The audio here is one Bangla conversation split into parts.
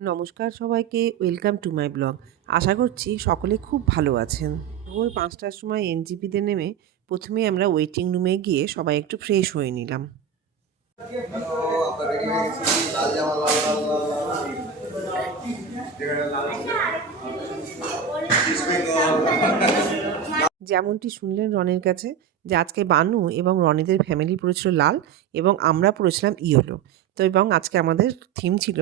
নমস্কার সবাইকে, ওয়েলকাম টু মাই ব্লগ। আশা করছি সকলে খুব ভালো আছেন। ভোর ৫টার সময় এনজিপিতে নেমে প্রথমেই আমরা ওয়েটিং রুমে গিয়ে সবাই একটু ফ্রেশ হয়ে নিলাম। যেমনটি শুনলেন রনির কাছে যে আজকে বানু এবং রনিদের ফ্যামিলি পড়েছিল লাল এবং আমরা পড়েছিলাম ইয়েলো। তো এবং আজকে আমাদের থিম ছিল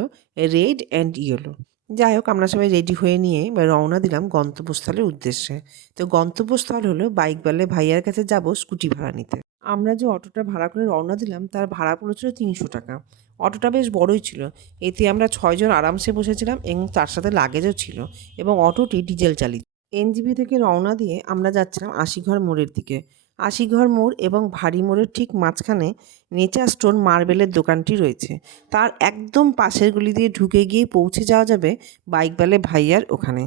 রেড অ্যান্ড ইয়েলো। যাই হোক, আমরা সবাই রেডি হয়ে নিয়ে রওনা দিলাম গন্তব্যস্থলের উদ্দেশ্যে। তো গন্তব্যস্থল হলো বাইকওয়ালা ভাইয়ার কাছে যাব স্কুটি ভাড়া নিতে। আমরা যে অটোটা ভাড়া করে রওনা দিলাম তার ভাড়া পড়েছিল ৩০০ টাকা। অটোটা বেশ বড়ই ছিল, এতে আমরা ৬ জন আরামসে বসেছিলাম এবং তার সাথে লাগেজও ছিল এবং অটোটি ডিজেল চালিত। এনজিপি থেকে রওনা দিয়ে আমরা যাচ্ছিলাম আশিঘর মোড়ের দিকে। আশিঘর মোড় এবং ভারী মোড়ের ঠিক মাঝখানে নেচার স্টোন মার্বেলের দোকানটি রয়েছে। তার একদম পাশের গলি দিয়ে ঢুকে গিয়ে পৌঁছে যাওয়া যাবে বাইকওয়ালা ভাইয়ার ওখানে।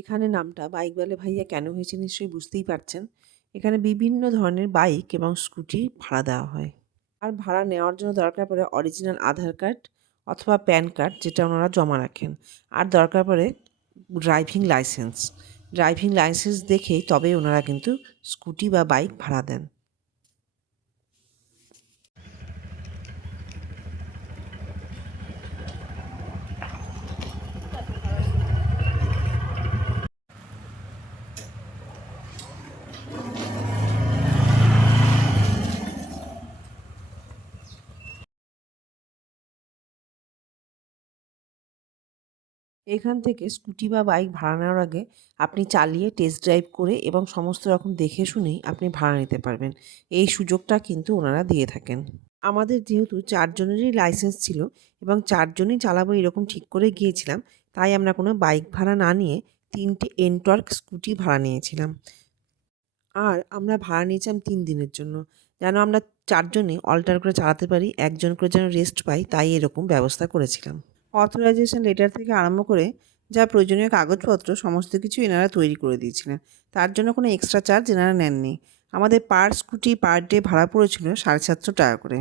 এখানে নামটা বাইকওয়ালা ভাইয়া কেন হয়েছে নিশ্চয়ই বুঝতেই পারছেন। এখানে বিভিন্ন ধরনের বাইক এবং স্কুটি ভাড়া দেওয়া হয়। আর ভাড়া নেওয়ার জন্য দরকার পড়ে অরিজিনাল আধার কার্ড অথবা প্যান কার্ড, যেটা ওনারা জমা রাখেন। আর দরকার পড়ে ড্রাইভিং লাইসেন্স। ড্রাইভিং লাইসেন্স দেখেই তবে ওনারা কিন্তু স্কুটি বা বাইক ভাড়া দেন। এখান থেকে স্কুটি বা বাইক ভাড়া নেওয়ার আগে আপনি চালিয়ে টেস্ট ড্রাইভ করে এবং সমস্ত রকম দেখে শুনেই আপনি ভাড়া নিতে পারবেন। এই সুযোগটা কিন্তু ওনারা দিয়ে থাকেন। আমাদের যেহেতু 4 জনেরই লাইসেন্স ছিল এবং 4 জনই চালাবো এরকম ঠিক করে গিয়েছিলাম, তাই আমরা কোনো বাইক ভাড়া না নিয়ে 3টে এনটর্ক স্কুটি ভাড়া নিয়েছিলাম। আর আমরা ভাড়া নিয়েছিলাম 3 দিনের জন্য, যেন আমরা 4 জনই অল্টার করে চালাতে পারি, একজন করে যেন রেস্ট পাই, তাই এরকম ব্যবস্থা করেছিলাম। অথরাইজেশন লেটার থেকে আরম্ভ করে যা প্রয়োজনীয় কাগজপত্র সমস্ত কিছু এনারা তৈরি করে দিয়েছিলেন। তার জন্য কোনো এক্সট্রা চার্জ এনারা নেননি। আমাদের পার স্কুটি পার ডে ভাড়া পড়েছিল 750 টাকা করে।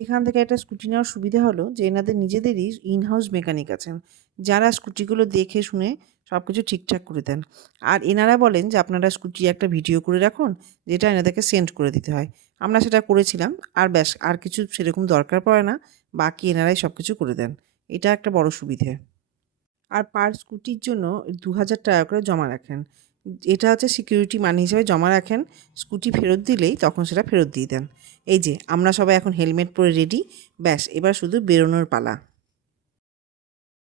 এখান থেকে একটা স্কুটি নেওয়ার সুবিধা হলো যে এনাদের নিজেদেরই ইনহাউস মেকানিক আছেন, যারা স্কুটিগুলো দেখে শুনে সব কিছু ঠিকঠাক করে দেন। আর এনারা বলেন যে আপনারা স্কুটি একটা ভিডিও করে রাখুন, যেটা এনাদেরকে সেন্ড করে দিতে হয়। আমরা সেটা করেছিলাম, আর ব্যাস আর কিছু সেরকম দরকার পড়ে না, বাকি এনারাই সব কিছু করে দেন। এটা একটা বড় সুবিধে। আর পার স্কুটির জন্য 2000 টাকা করে জমা রাখেন। এটা হচ্ছে সিকিউরিটি মানি হিসেবে জমা রাখেন। স্কুটি ফেরত দিলেই তখন সেটা ফেরত দিয়ে দেন। এই যে আমরা সবাই এখন হেলমেট পরে রেডি, ব্যাস এবার শুধু বেরোনোর পালা।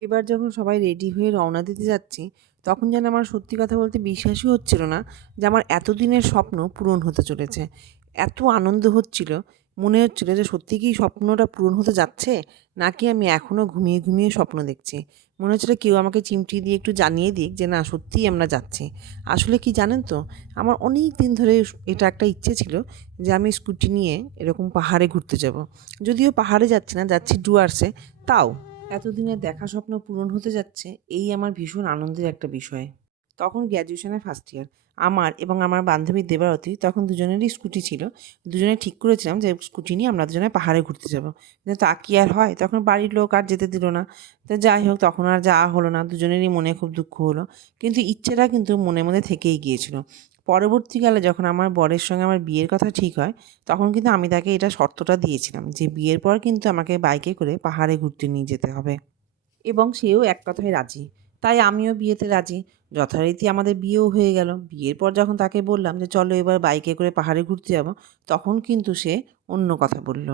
এবার যখন সবাই রেডি হয়ে রওনা দিতে যাচ্ছি, তখন যেন আমার সত্যি কথা বলতে বিশ্বাসই হচ্ছিল না যে আমার এতদিনের স্বপ্ন পূরণ হতে চলেছে। এত আনন্দ হচ্ছিল, মনে হচ্ছিল যে সত্যি কি স্বপ্নটা পূরণ হতে যাচ্ছে, নাকি আমি এখনও ঘুমিয়ে ঘুমিয়ে স্বপ্ন দেখছি। মনে হচ্ছিল কেউ আমাকে চিমটি দিয়ে একটু জানিয়ে দিক যে না, সত্যিই আমরা যাচ্ছি। আসলে কি জানেন তো, আমার অনেক দিন ধরে এটা একটা ইচ্ছে ছিল যে আমি স্কুটি নিয়ে এরকম পাহাড়ে ঘুরতে যাব। যদিও পাহাড়ে যাচ্ছি না, যাচ্ছি ডুয়ার্সে, তাও এতদিনের দেখা স্বপ্ন পূরণ হতে যাচ্ছে, এই আমার ভীষণ আনন্দের একটা বিষয়। তখন গ্র্যাজুয়েশনের ফার্স্ট ইয়ার। আমার এবং আমার বান্ধবী দেবারতী তখন দুজনেরই স্কুটি ছিল। দুজনে ঠিক করেছিলাম যে স্কুটি নিয়ে আমরা দুজনে পাহাড়ে ঘুরতে যাব। কিন্তু তা কি আর হয়, তখন বাড়ির লোক আর যেতে দিল না। তো যাই হোক, তখন আর যাওয়া হলো না, দুজনেরই মনে খুব দুঃখ হলো। কিন্তু ইচ্ছেটা কিন্তু মনে মনে থেকেই গিয়েছিল। পরবর্তীকালে যখন আমার বরের সঙ্গে আমার বিয়ের কথা ঠিক হয়, তখন কিন্তু আমি তাকে এটা শর্তটা দিয়েছিলাম যে বিয়ের পর কিন্তু আমাকে বাইকে করে পাহাড়ে ঘুরতে নিয়ে যেতে হবে, এবং সেও এক কথায় রাজি। তাই আমিও বিয়েতে রাজি। যথারীতি আমাদের বিয়েও হয়ে গেল। বিয়ের পর যখন তাকে বললাম যে চলো এবার বাইকে করে পাহাড়ে ঘুরতে যাব, তখন কিন্তু সে অন্য কথা বলল।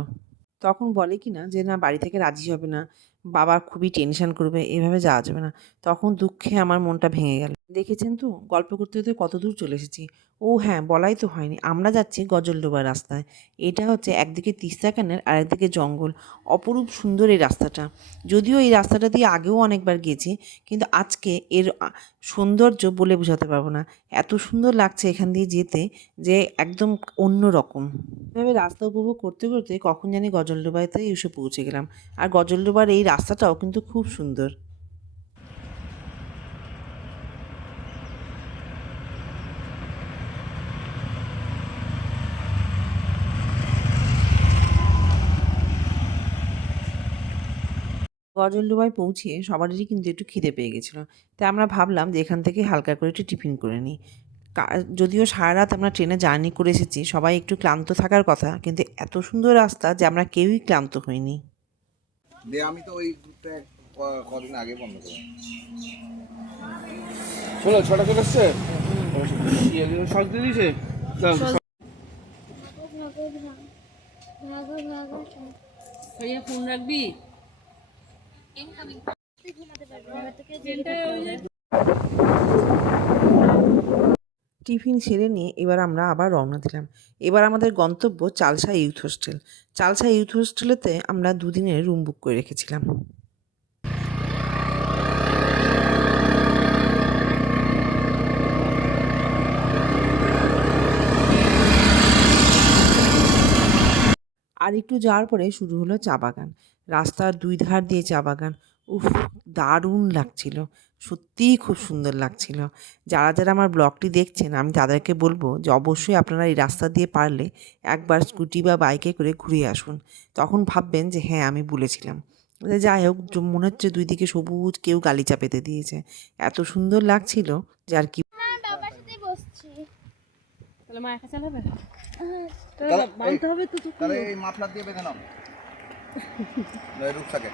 তখন বলে কি না যে না, বাড়ি থেকে রাজি হবে না, বাবা খুবই টেনশন করবে, এভাবে যাওয়া যাবে না। তখন দুঃখে আমার মনটা ভেঙে গেল। দেখেছেন তো গল্প করতে করতে কত দূর চলে এসেছি। ও হ্যাঁ, বলাই তো হয়নি, আমরা যাচ্ছি গজলডোবা রাস্তায়। এটা হচ্ছে একদিকে তিস্তা ক্যানেল আর একদিকে জঙ্গল। অপরূপ সুন্দর এই রাস্তাটা। যদিও এই রাস্তাটা দিয়ে আগেও অনেকবার গেছি, কিন্তু আজকে এর সৌন্দর্য বলে বোঝাতে পারবো না। এত সুন্দর লাগছে এখান দিয়ে যেতে, যে একদম অন্য রকম। এভাবে রাস্তা উপভোগ করতে করতে কখন জানি গজলডোবাতে এসে পৌঁছে গেলাম। আর গজলডোবার এই রাস্তাটাও কিন্তু খুব সুন্দর। গজলডোবায় পৌঁছে সবারই কিন্তু একটু খিদে পেয়ে গেছিলো। তাই আমরা ভাবলাম যে এখান থেকে হালকা করে একটু টিফিন করে নিই। যদিও সারা রাত আমরা ট্রেনে জার্নি করে এসেছি, সবাই একটু ক্লান্ত থাকার কথা, কিন্তু এত সুন্দর রাস্তা যে আমরা কেউই ক্লান্ত হইনি। আমি তো ওই গ্রুপটা কদিন আগে বন্ধ করি। চলো ছটা চলে এসছে শখ দিয়ে দিয়েছে। ভাইয়া ফোন রাখবি। টিফিন সেরে নিয়ে এবার আমরা আবার রওনা দিলাম। এবার আমাদের গন্তব্য Chalsa youth hostel. Chalsa youth হোস্টেলেতে আমরা দুদিনের রুম বুক করে রেখেছিলাম। আর একটু যাওয়ার পরে শুরু হলো চা বাগান। রাস্তার দুই ধার দিয়ে চা বাগান। উফ, দারুণ লাগছিল, সত্যিই খুব সুন্দর লাগছিল। যারা যারা আমার ব্লগটি দেখছেন, আমি তাদেরকে বলবো যে অবশ্যই আপনারা এই রাস্তা দিয়ে পারলে একবার স্কুটি বা বাইকে করে ঘুরে আসুন। তখন ভাববেন যে হ্যাঁ, আমি বলেছিলাম। যাই হোক, মনে হচ্ছে দুই দিকে সবুজ, কেউ গালিচা পেতে দিয়েছে। এত সুন্দর লাগছিল যে আর কি। বাবার সাথে বসছি। তাহলে মা একা চালাবে? তাহলে বানতে হবে তো তোকে। তাহলে এই মাফলার দিয়ে বেঁধে নাও রূপসাকে।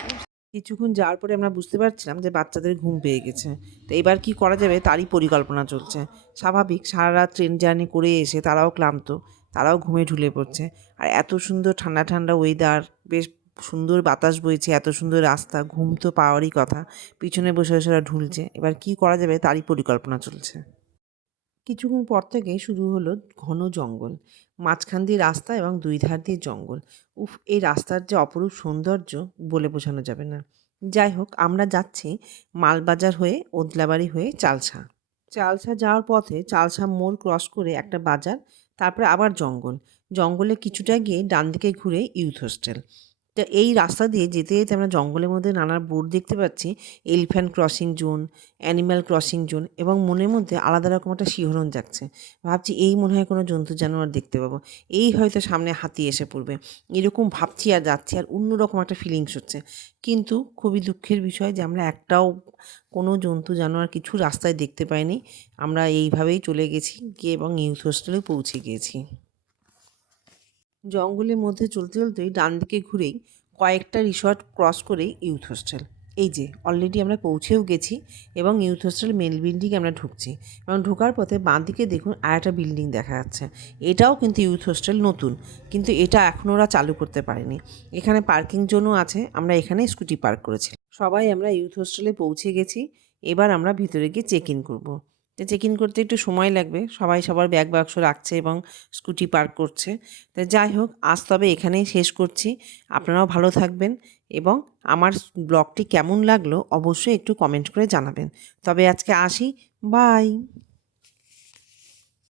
কিছুক্ষণ যাওয়ার পরে আমরা বুঝতে পারছিলাম যে বাচ্চাদের ঘুম পেয়ে গেছে। তো এবার কি করা যাবে তারই পরিকল্পনা চলছে। স্বাভাবিক, সারা রাত ট্রেন জার্নি করে এসে তারাও ক্লান্ত, তারাও ঘুমে ঢুলে পড়ছে। আর এত সুন্দর ঠান্ডা ঠান্ডা ওয়েদার, বেশ সুন্দর বাতাস বইছে, এত সুন্দর রাস্তা, ঘুম তো পাওয়ারই কথা। পিছনে বসে বসে ওরা ঢুলছে। এবার কি করা যাবে তারই পরিকল্পনা চলছে। কিছুক্ষণ পর থেকে শুরু হলো ঘন জঙ্গল। মাঝখান দিয়ে রাস্তা এবং দুই ধার দিয়ে জঙ্গল। উফ, এই রাস্তার যে অপরূপ সৌন্দর্য বলে বোঝানো যাবে না। যাই হোক, আমরা যাচ্ছি মালবাজার হয়ে, ওদলাবাড়ি হয়ে চালসা। চালসা যাওয়ার পথে চালসা মোড় ক্রস করে একটা বাজার, তারপরে আবার জঙ্গল। জঙ্গলে কিছুটা গিয়ে ডান দিকে ঘুরে ইউথ হোস্টেল। তো এই রাস্তা দিয়ে যেতে যেতে আমরা জঙ্গলের মধ্যে নানা বোর্ড দেখতে পাচ্ছি। Elephant crossing zone, animal crossing zone, এবং মনের মধ্যে আলাদা রকম একটা শিহরণ জাগছে। ভাবছি এই মনে হয় কোনো জন্তু জানোয়ার দেখতে পাবো, এই হয়তো সামনে হাতি এসে পড়বে, এরকম ভাবছি আর যাচ্ছি, আর অন্যরকম একটা ফিলিংস হচ্ছে। কিন্তু খুবই দুঃখের বিষয় যে আমরা একটাও কোনো জন্তু জানোয়ার কিছু রাস্তায় দেখতে পাইনি। আমরা এইভাবেই চলে গেছি গিয়ে এবং ইউথ হোস্টেলে পৌঁছে গিয়েছি। জঙ্গলের মধ্যে চলতে চলতেই ডান দিকে ঘুরেই কয়েকটা রিসর্ট ক্রস করেই ইউথ হোস্টেল। এই যে অলরেডি আমরা পৌঁছেও গেছি এবং ইউথ হোস্টেল মেন বিল্ডিংয়ে আমরা ঢুকছি। এবং ঢোকার পথে বাঁ দিকে দেখুন আর একটা বিল্ডিং দেখা যাচ্ছে। এটাও কিন্তু ইউথ হোস্টেল নতুন, কিন্তু এটা এখনও ওরা চালু করতে পারেনি। এখানে পার্কিং জোনও আছে, আমরা এখানে স্কুটি পার্ক করেছি। সবাই আমরা ইউথ হোস্টেলে পৌঁছে গেছি। এবার আমরা ভিতরে গিয়ে চেক ইন করবো। তো চেক ইন করতে একটু সময় লাগবে, সবাই সবার ব্যাগ বাক্স রাখছে এবং স্কুটি পার্ক করছে। তো যাই হোক, আজ তবে এখানেই শেষ করছি। আপনারাও ভালো থাকবেন এবং আমার ব্লগটি কেমন লাগলো অবশ্যই একটু কমেন্ট করে জানাবেন। তবে আজকে আসি, বাই।